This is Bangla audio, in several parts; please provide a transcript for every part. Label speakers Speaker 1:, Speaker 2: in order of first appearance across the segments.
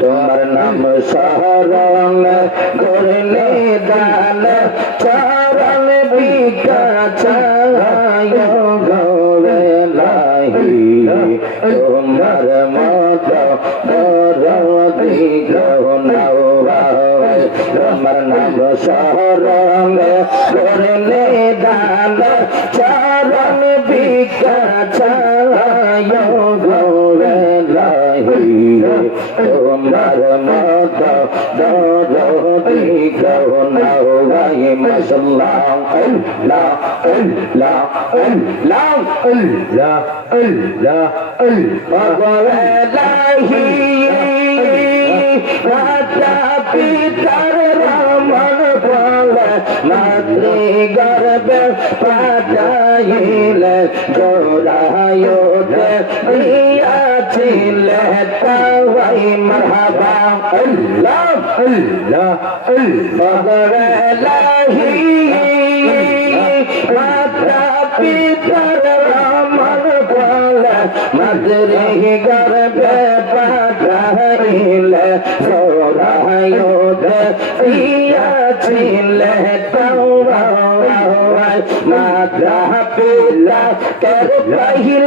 Speaker 1: তোমার নাম শহরণ করলে দান চরণ বিকাছায় গৌরে শহরমে করলে দান, চরণ বিকা ছায় গৌরে রহিলে তোমার মত দরদি গৌনাও গাই মশলা লা লা লা পিতার মাতৃ গর্বে পাঠাইলে জোড়ায়োতে দিয়াছিলে তাওয়াই মারহাবা আল্লাহ আল্লাহ আল্লাহ। মাতা পিতার রমন বলে মাতৃ গর্বে পাঠাইলে জোড়ায়োতে ছিলে কের পাহিল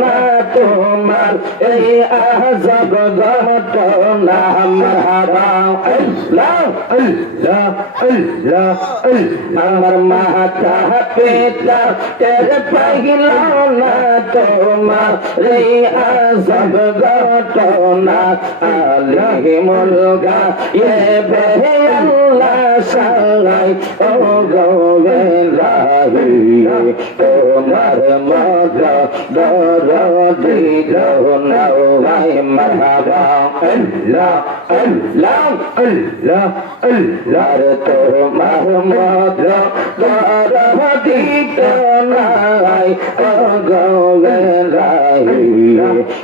Speaker 1: না তোমার এই আজব ঘটনা মারহাবা আল্লাহ আল্লাহ আল্লাহ আমার মাতা পিতা কের পাহিল না তোমার এই আজব ঘটনা আলী মুলগা এ বে আল্লাহ সালাই ও লাহি তোমার go, do do di do no way ma ha ga. La la la la la to ma ma do do do di do na ai go le la.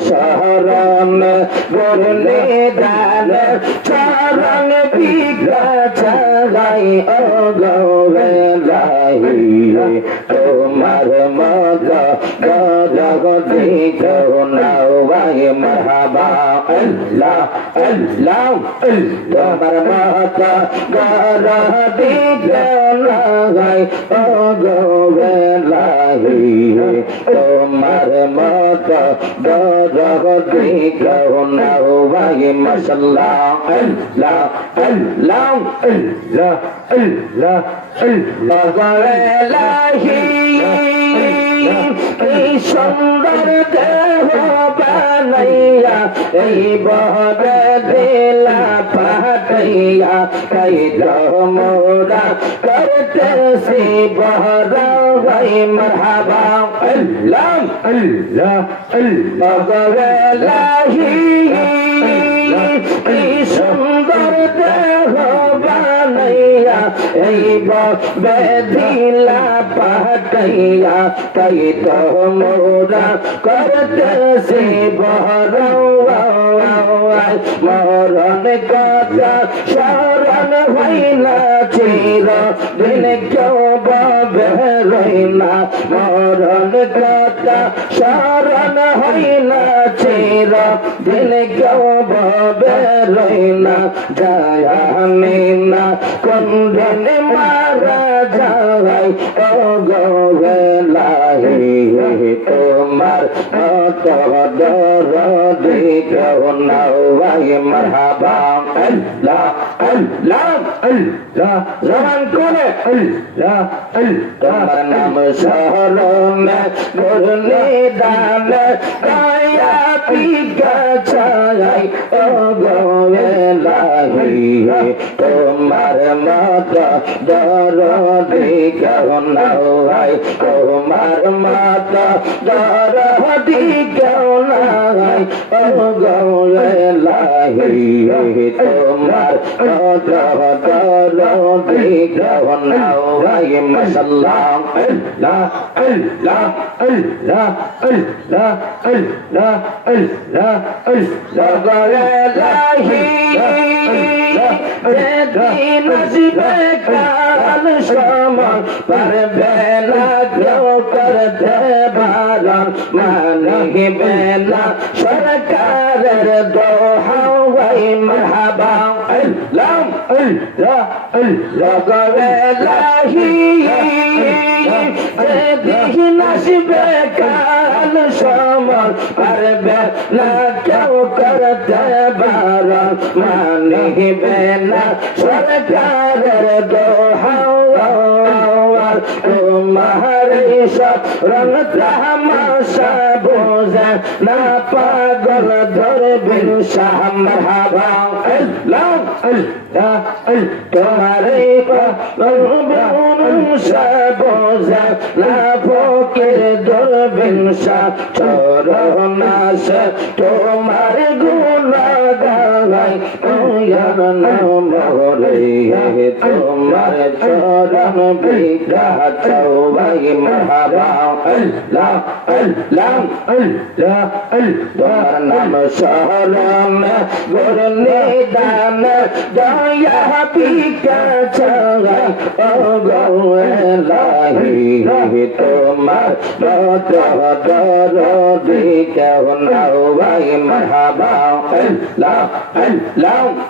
Speaker 1: शरण बोले दान चरण बिगा चलाई अगवे लाई তোমার মগ গগ দিঘ নাও গৌনাও ভাই মাশাল্লাহ। আল্লাহ আল্লাহ আল্লাহ আল্লাহ আল্লাহ। গৌরে লাহি এই সুন্দর দেহ বানাইয়া এই বহরে দিলা পাঠাইয়া কই মোরা করতেছি বহরা ভাই মারহাবা। আল্লাহ আল্লাহ আল্লাহ। গরে লাহি এই সুন্দর দেহ বানাইয়া এই বেদিলা পাঠাইয়া কই তো মোরা করতেছি বহরা মরণ কথা শরণ হইলা চির, দিন কেউ বাবে রইলা মরণ কথা শরণ হইলা চির, দিন কেউ লইনা যায় আমি না কোন দিনে মারা যাই ও তোমার কত দর কেউ নাওয়াই মারহাবা নাম শহর দান পিকা ছায় অবলাহিয়ে তোমার মত দর দিকে নাই তোমার মত দর দিকে নাই অবলাহিয়ে গৌলাহি তোমার দরদি আল্লাহ আল্লাহ আল্লাহ আল্লাহ গৌলাহি যেদিন আসবে কাল সময় পারবে না কেউ করতে বারণ মানিবে না সরকারের দোহাওয়ার তোমার সব রং তামাশা বোঝে না পাগল ধরবেন শাহ মারহাবা। আল্লাহ আল্লাহ, তোমার বোঝে না ফকির ধরবেন শাহ। চরণাস তোমার মরে তোমার চরণ বিঘা চৌবাই মহাবা আল্লাহ আল্লাহ আল্লাহ তোমার নাম শরণ গুরনি দান দয়া পিকা চগাই ও গৌলাহি তোমার নাও ভাই মহাবা আল্লাহ আল্লাহ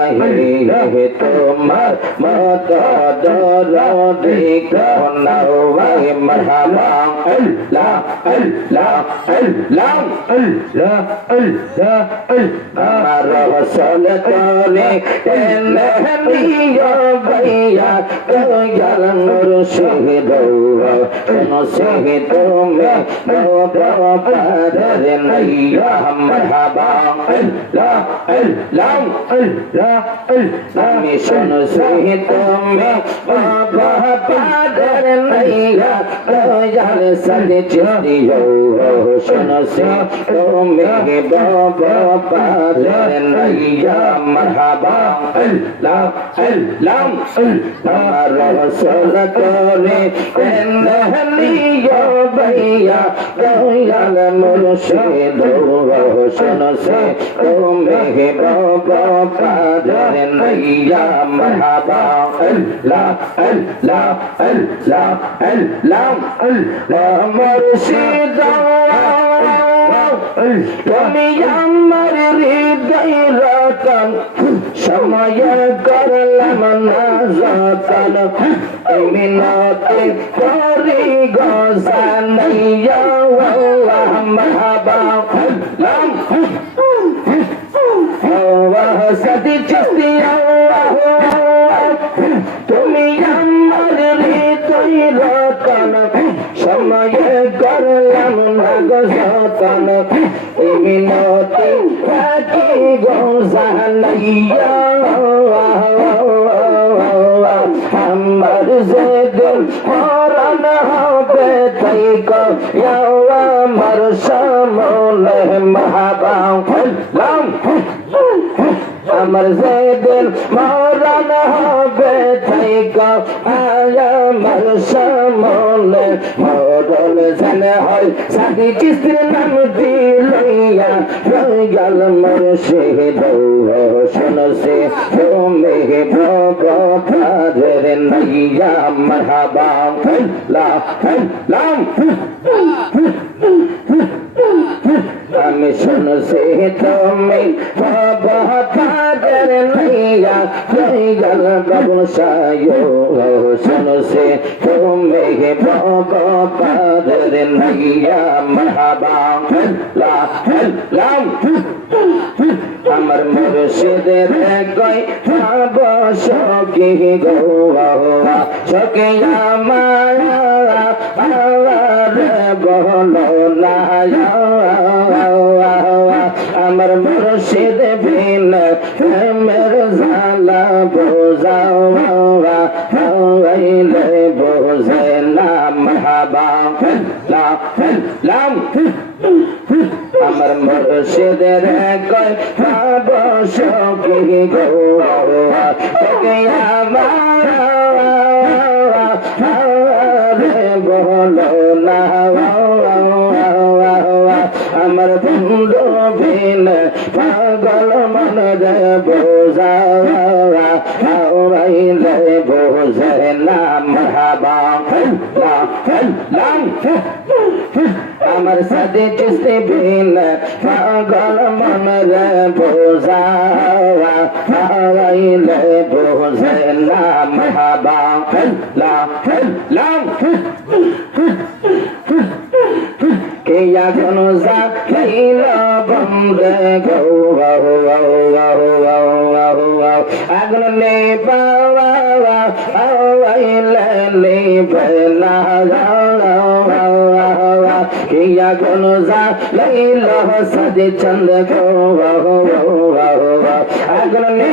Speaker 1: তোমার মত দরদি কেউ ভাই মহাবা আল্লাহ মরহাবা আল্লাহ আল্লাহ আল্লাহ আমি শোনো সহি তুমি বাবা পারে নাইয়া গল সাথে চিড়িও শোনো সে তুমি বাবা পারে নাইয়া মরহাবা আল্লাহ আল্লাহ আমার রসল তোরে নিয় ভাইয়া দয়াল মুর্শিদ শোনো সে তুমি বাবা পারে নাইয়া মরহাবা আল্লাহ আল্লাহ আল্লাহ আল্লাহ আল্লাহ মুর্শিদ তুমি আমার হৃদয় রতন সময় করলাম না যতন মিনতি করি গসানাইয়া আল্লাহ মাহবা লাম সদি চিস্তিয়া তুমি আমার হৃদয় রতন সময় করলাম না গসতন মিনতি থাকি গসানাইয়া আমার যে দিল হরণ হবে তাই আমার সামনে মহাবা লাম আমার যে দিল মরণ হবে, তাই আমার সামনে মরণ জানে হয়। সাদি কিস্তির নাম দিলইয়া সে দৌ শুনছে তুমি ফাদের নাইয়া মারহাবা। লা লাম আমি শুনছি তুমি বাবা ফাদের নাইয়া বাবু সায়ো। শুনছে তুমি বাবা লা লাম। আমার মুর্শিদের গই ভাব সকি গো। সকে আমার বহলো না। লাম আমার মুর্শিদের কয় আবশ কি গৌরা তোকে আমার বলো না। আমার বন্ধু বিন পাগল মন রে বোঝা আইলে বোঝে না মহাবা আমার সাথে চিস্তি বিন পাগল মন রে বোঝা আইলে বোঝে না মহাবা। লাম কে এখন যাইল বন্দে গৌ আগুন নে পাওয়া আইলে নে বেলা কে এখন যাইল সদে চন্দ গৌ আগুন নে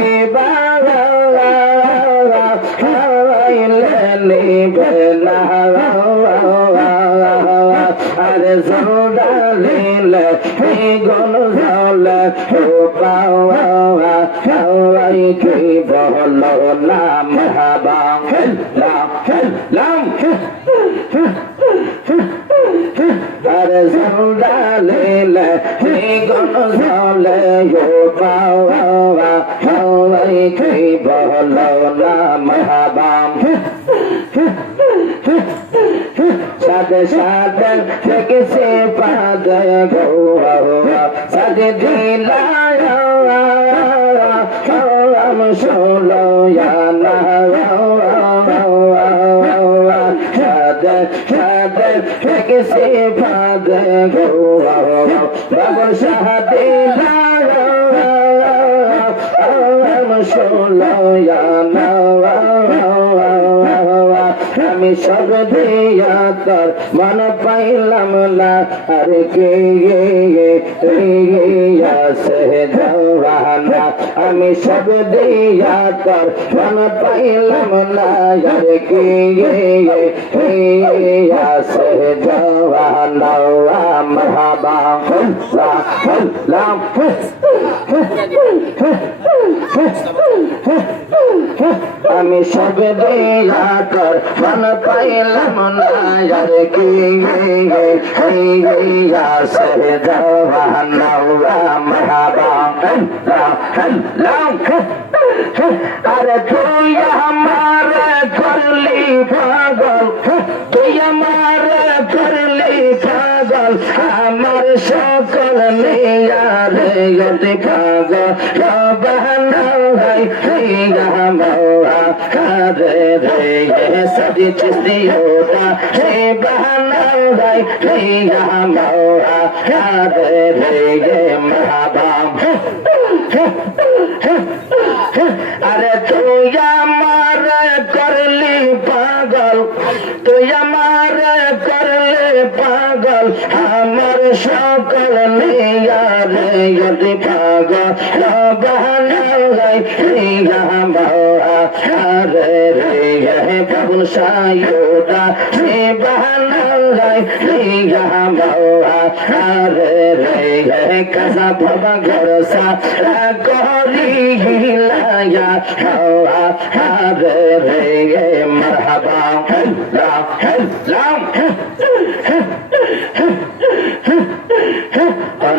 Speaker 1: আইলে নে বেলা আরে জৌদালিল গন জল ও পাওয়া হাওয়াই কি বহল নাম হাবা লাম লাম আরে জৌদালিল গন জল ও পাওয়া হাওয়াই কি বহল নাম হাবা সাদে সাদে থেকে সে পাদ গৌরা সাদে দিলায় শোলো না গৌরা বাবু শোলো না আমি সব দিয়া মন পাইলাম না। আর কে দেওয়ানা। আমি সব দিয়া তোর মন পাইলাম না। আর কে সে দেওয়ানা। মহাবা লাম আমি সব দিয়া তোর মন পাইলাম না আর কি। সে আরে তুই আমার করলি পাগল, তুই আমার করলি পাগল, আমার সকল নিয়ারে গতি পাগল। বাহানা ভাই মৌয়া কারে রে সদি চিস্তি হোতা, হে বাহানা ভাই মৌয়া কারে রে মহাবা আরে তুই আমার করলি পাগল, তুই আমার করলি পাগল, আমার সকল নিয়ারে গতি পাগল। বাহানা গাই আরে রে সায়োদা হে বাহানা গাই আরে রে কাসা ভবা গরসা গরি হিলায়া হাওয়া হারে রে মারহাবা। লাম লাম অনেক দিন হয়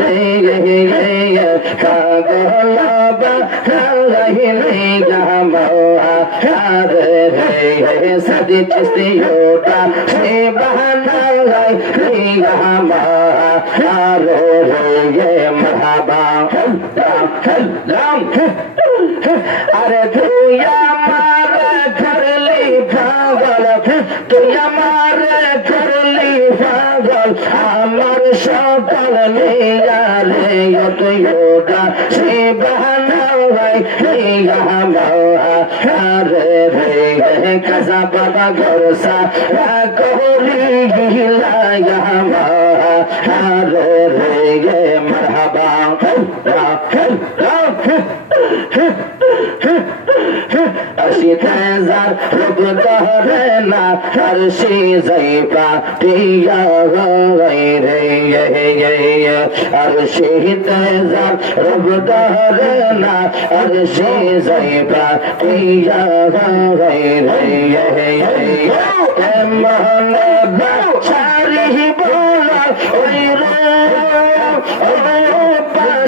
Speaker 1: ইয়া রে পাগল বা রহিলে গামা রে রে সদি চিস্তি ওটা সে বাহানা লাই গামা রে রে कसा बाबा भरोसा गोरी गिला रे रे गे मरहबा সিতাজার রূপ ধরে না হর সি জৈবা পিয়া রে হর সিতাজার রূপ ধরে না হর সি জৈবা পিয়া রে রে মহলে বাচারি বলা ওই রে।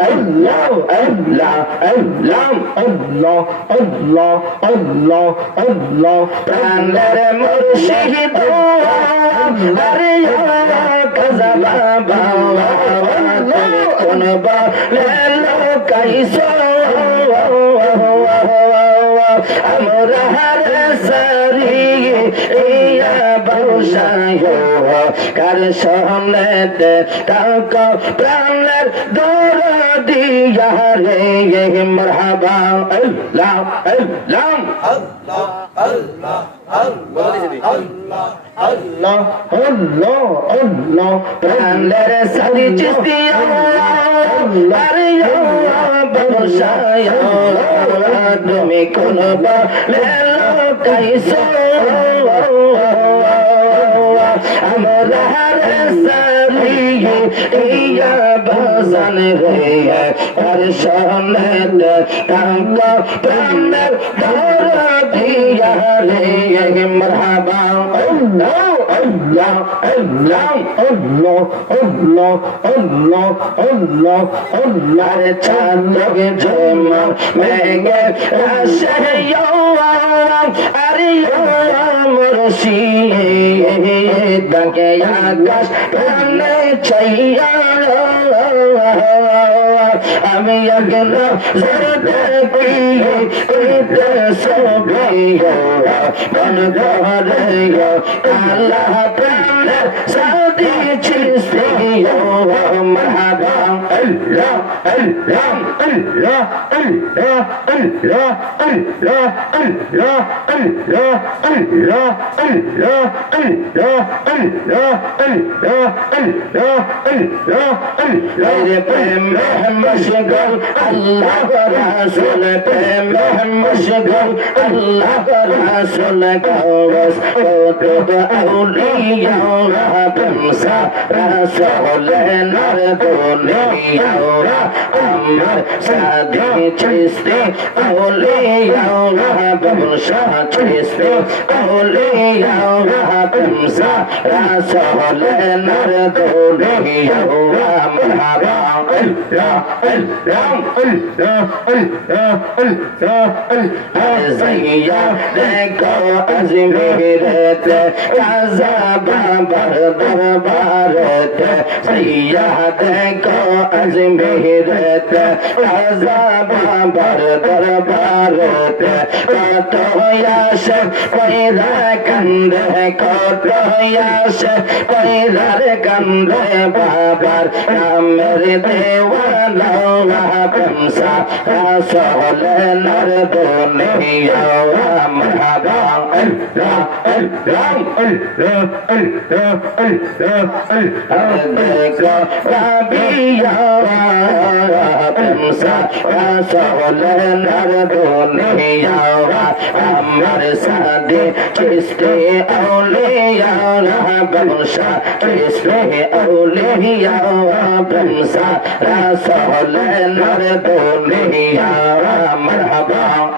Speaker 1: الله الله الله الله الله الله الله প্রাণের মুর্শিদ আরে কাজা বাবা কোন বা লেলো কাইসা আমরা হার সারি ইয়া বসায় কার সহনেতে তাক প্রাণের দর দিয়া রে মরহাবা আল্লাহ আল্লাহ আল্লাহ আল্লাহ আল্লাহ প্রাণের সারি চিস্তি তুমি কোন কাইসো আমরা সারি ইয়া বাজান রে আর সহনেত টাঙ্কা প্রাণের ধর দিয়া রে মরহাবা আল্লাহ Allah, Allah, Allah, Allah, Allah, Allah, Allah the time looking to my man. I said, yo, I'm out of your arm with a sea. Dunking, I got, I'm not আমি একজন দেখি ছবি মন ঘরে আল্লাহ প্রাণ সাদি চিস্তি মহাবা আল্লাহ আল্লাহ আল্লাহ আল্লাহ আল্লাহ আল্লাহ আল্লাহ আল্লাহ আল্লাহ আল্লাহ আল্লাহ আল্লাহ আল্লাহ আল্লাহ আল্লাহ আল্লাহ রে প্রেম মুশগল আল্লাহ রাসুল প্রেমে মুশগল আল্লাহ রাসুল কাওয়াস কুতুব আউলিয়া তুমসা রাসুল নর দুনিয়া আমার সাধে চিস্তে আউলিয়া তুমসা চিস্তে আউলিয়া তুমসা রাসুল নর দুনিয়া আমার Allah بھارت سیاد کند میرے সোহলে নর দুনিয়া আমার সাদে চিস্তে আউলিয়া বংশা চিস্তে আউলিয়া বংশা রাসূল নর দুনিয়া মারহাবা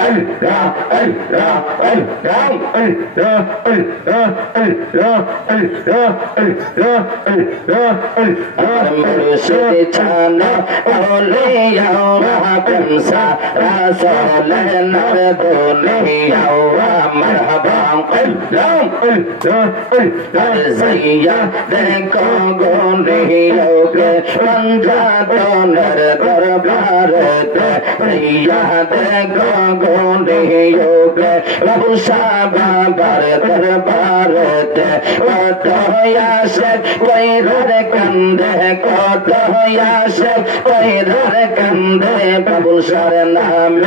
Speaker 1: छाना बोले हवा कंसा रसल नर बोले हवा मरहबा सैया देखो गोले योग संजा तो नर दरबार सैया देखो ढूंढे योग प्रभु साबा बर दरबारत कत यास कोई धर कंधे कत यास कोई धर कंधे प्रभु सर नाम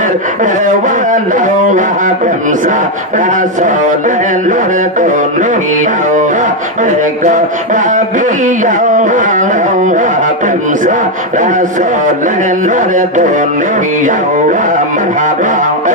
Speaker 1: वाला कंसा रसोल नर तो नहीं कभी कंसा रसोल नर तो नहीं महाबा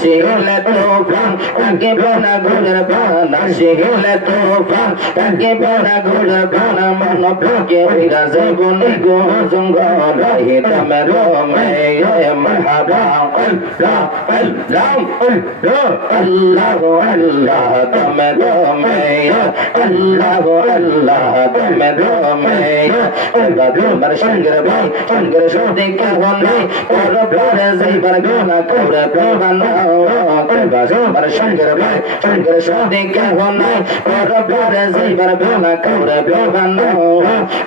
Speaker 1: শিখলে তোফান তাকে পানা ঘুরের পানা শিখলে তোফান তাকে পানা ঘুরের পানা মন পাকে হইরা জীবন গো সঙ্গ রহে তমে রোমে মহাবা আল্লাহ আল্লাহ আল্লাহ আল্লাহ তমে রোমে আল্লাহ আল্লাহ তমে কেমন না করে প্রমাণ বাসবার সঙ্গে সঙ্গে সঙ্গে কেমন পরবার জীবন ভোনা করে প্রমাণ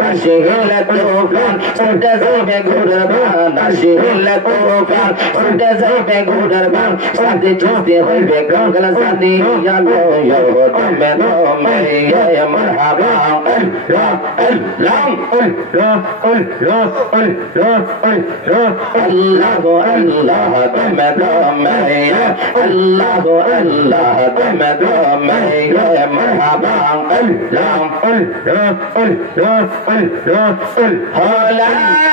Speaker 1: আসি হলে তোফান ছুটে যাবে ঘুরের ভান আসি হলে তোফান ছুটে যাবে ঘুরের ভান সাথে ছুটে হইবে গঙ্গল সাথে ইয়ালো ইয়ালো তুমি তুমি ইয়া মারহাবা الله الله الله الله الله الله دمدم هيا الله الله دمدم هيا مرحبا الله الله الله الله الله هلا